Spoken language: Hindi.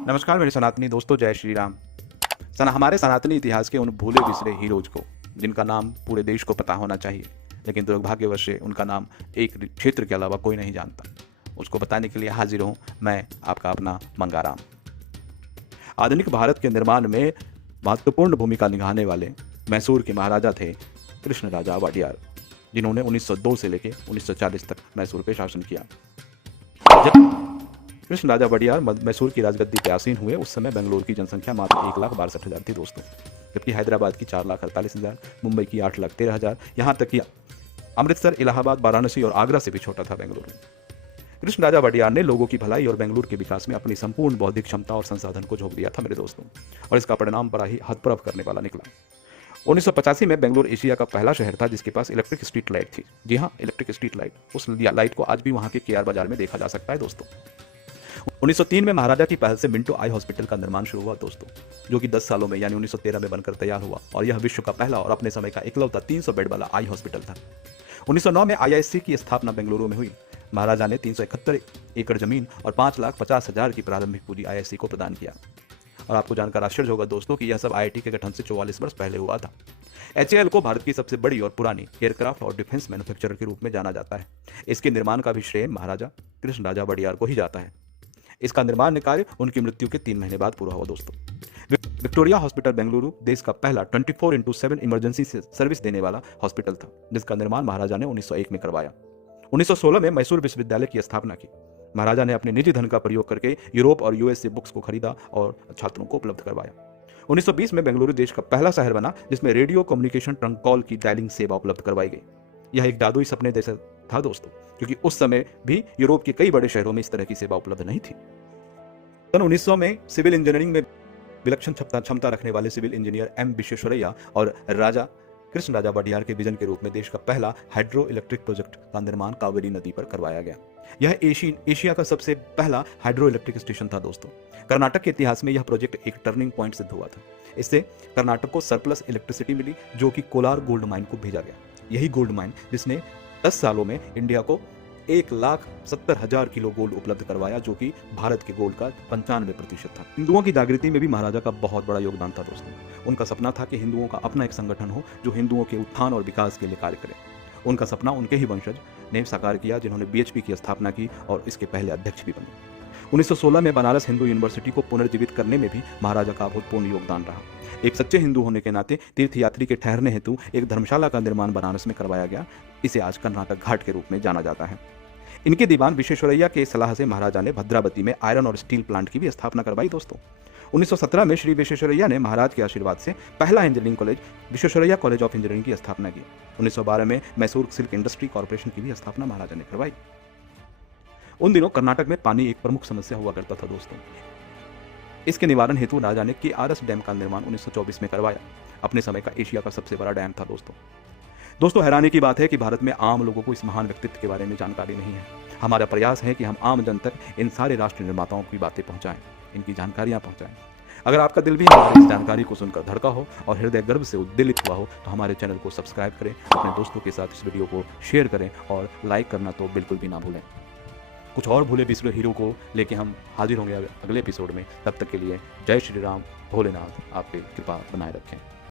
नमस्कार मेरे सनातनी दोस्तों, जय श्री राम। हमारे सनातनी इतिहास के उन भूले बिसरे हीरोज को, जिनका नाम पूरे देश को पता होना चाहिए, लेकिन दुर्भाग्यवश से उनका नाम एक क्षेत्र के अलावा कोई नहीं जानता, उसको बताने के लिए हाजिर हूँ मैं, आपका अपना मंगाराम। आधुनिक भारत के निर्माण में महत्वपूर्ण भूमिका निभाने वाले मैसूर के महाराजा थे कृष्ण राजा वाडियार, जिन्होंने 1902 से लेकर 1940 तक मैसूर पे शासन किया। जब कृष्ण राजा वाडियार मैसूर की राजगद्दी पे आसीन हुए, उस समय बेंगलोर की जनसंख्या मात्र 1,62,000 थी दोस्तों, जबकि हैदराबाद की 4,48,000, मुंबई की 8,13,000, यहाँ तक कि अमृतसर, इलाहाबाद, वाराणसी और आगरा से भी छोटा था बेंगलुरु। कृष्ण राजा वाडियार ने लोगों की भलाई और बेंगलुरु के विकास में अपनी संपूर्ण बौद्धिक क्षमता और संसाधन को झोंक दिया था मेरे दोस्तों, और इसका परिणाम बड़ा ही हतप्रभ करने वाला निकला। 1985 में बेंगलुरु एशिया का पहला शहर था जिसके पास इलेक्ट्रिक स्ट्रीट लाइट थी। जी हाँ, इलेक्ट्रिक स्ट्रीट लाइट। उस लाइट को आज भी वहाँ के केआर बाजार में देखा जा सकता है दोस्तों। 1903 में महाराजा की पहल से मिंटो आई हॉस्पिटल का निर्माण शुरू हुआ दोस्तों, जो कि 10 सालों में यानी 1913 में बनकर तैयार हुआ, और यह विश्व का पहला और अपने समय का इकलौता 300 बेड वाला आई हॉस्पिटल था। 1909 में आईआईएससी की स्थापना बेंगलुरु में हुई। महाराजा ने 371 एकड़ जमीन और 5,50,000 की प्रारंभिक पूंजी आईआईएससी को प्रदान किया। और आपको जानकर आश्चर्य होगा दोस्तों कि यह सब आईआईटी के गठन से 44 वर्ष पहले हुआ था। एचएएल को भारत की सबसे बड़ी और पुरानी एयरक्राफ्ट और डिफेंस मैन्युफैक्चरर के रूप में जाना जाता है। इसके निर्माण का भी श्रेय महाराजा कृष्ण राजा वाडियार को ही जाता है। इसका निर्माण कार्य उनकी मृत्यु के 3 महीने बाद पूरा हुआ दोस्तों। विक्टोरिया हॉस्पिटल बेंगलुरु देश का पहला 24x7 इमरजेंसी सर्विस देने वाला हॉस्पिटल था, जिसका निर्माण महाराजा ने 1901 में करवाया। 1916 में मैसूर विश्वविद्यालय की स्थापना की। महाराजा ने अपने निजी धन का प्रयोग करके यूरोप और यूएस से बुक्स को खरीदा और छात्रों को उपलब्ध करवाया। 1920 में बेंगलुरु देश का पहला शहर बना जिसमें रेडियो कम्युनिकेशन ट्रंक कॉल की डायलिंग सेवा उपलब्ध करवाई गई। यह एक जादुई सपने जैसा था दोस्तों, क्योंकि उस समय भी यूरोप के कई बड़े शहरों में इस तरह की सेवा उपलब्ध नहीं थी। सन 1900 में सिविल इंजीनियरिंग में विलक्षण क्षमता रखने वाले सिविल इंजीनियर एम विश्वेश्वरैया और राजा कृष्ण राजा वाडियार के विजन के रूप में देश का पहला हाइड्रो इलेक्ट्रिक प्रोजेक्ट का निर्माण कावेरी नदी पर करवाया गया। यह एशिया का सबसे पहला हाइड्रो इलेक्ट्रिक स्टेशन था दोस्तों। कर्नाटक के इतिहास में यह प्रोजेक्ट एक टर्निंग पॉइंट सिद्ध हुआ था। इससे कर्नाटक को सरप्लस इलेक्ट्रिसिटी मिली, जो कि कोलार गोल्ड माइन को भेजा गया। यही गोल्ड माइन जिसने 10 सालों में इंडिया को 1,70,000 किलो गोल्ड उपलब्ध करवाया, जो कि भारत के गोल्ड का 95% था। हिंदुओं की जागृति में भी महाराजा का बहुत बड़ा योगदान था दोस्तों। उनका सपना था कि हिंदुओं का अपना एक संगठन हो जो हिंदुओं के उत्थान और विकास के लिए कार्य करे। उनका सपना उनके ही वंशज ने साकार किया, जिन्होंने बीएचपी की स्थापना की और इसके पहले अध्यक्ष भी बने। 1916 में बनारस हिंदू यूनिवर्सिटी को पुनर्जीवित करने में भी महाराजा का अभूतपूर्व योगदान रहा। एक सच्चे हिंदू होने के नाते तीर्थयात्री के ठहरने हेतु एक धर्मशाला का निर्माण बनारस में करवाया गया। इसे आज कर्नाटक घाट के रूप में जाना जाता है। इनके दीवान विश्वेश्वरैया के सलाह से महाराजा ने भद्रावती में आयरन और स्टील प्लांट की भी स्थापना करवाई दोस्तों। 1917 में श्री विश्वेश्वरैया ने महाराज के आशीर्वाद से पहला engineering college Visvesvaraya college of engineering की स्थापना की। 1912 में मैसूर सिल्क इंडस्ट्री कॉर्पोरेशन की भी स्थापना महाराजा ने करवाई। उन दिनों कर्नाटक में पानी एक प्रमुख समस्या हुआ करता था दोस्तों। इसके निवारण हेतु राजा ने केआरएस डैम का निर्माण 1924 में करवाया। अपने समय का एशिया का सबसे बड़ा डैम था दोस्तों। हैरानी की बात है कि भारत में आम लोगों को इस महान व्यक्तित्व के बारे में जानकारी नहीं है। हमारा प्रयास है कि हम आम जन तक इन सारे राष्ट्र निर्माताओं की बातें पहुंचाएं, इनकी जानकारियां पहुंचाएं। अगर आपका दिल भी हमारी इस जानकारी को सुनकर धड़का हो और हृदय गर्व से उद्वेलित हुआ हो, तो हमारे चैनल को सब्सक्राइब करें, अपने दोस्तों के साथ इस वीडियो को शेयर करें और लाइक करना तो बिल्कुल भी ना भूलें। कुछ और भूले बिसरे हीरो को लेके हम हाजिर होंगे अगले एपिसोड में। तब तक के लिए जय श्री राम, भोलेनाथ आपकी कृपा बनाए रखें।